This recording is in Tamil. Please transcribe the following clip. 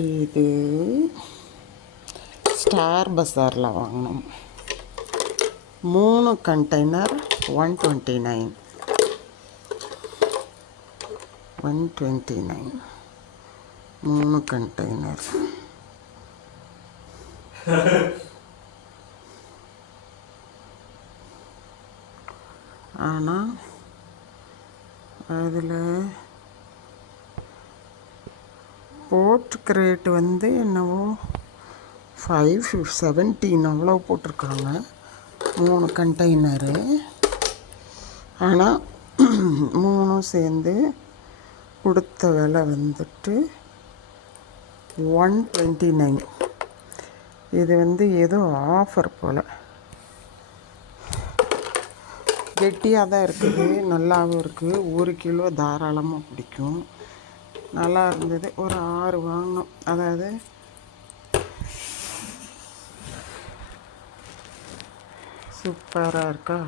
இது ஸ்டார் பஸாரில் வாங்கினோம். 3 கண்டெய்னர் 129. 3 கண்டெய்னர். ஆனால் அதில் போட்டிருக்க ரேட்டு வந்து என்னவோ 517 அவ்வளோ போட்டிருக்காங்க 3 கண்டெய்னரு. ஆனால் 3 சேர்ந்து கொடுத்த விலை வந்துட்டு 129. இது வந்து ஏதோ ஆஃபர் போல். கெட்டியாக தான் இருக்குது, நல்லாவும் இருக்குது. 1 கிலோ தாராளமாக பிடிக்கும். நல்லா இருந்தது. ஒரு 6 வாங்கினோம். அதாவது சூப்பராக இருக்கா.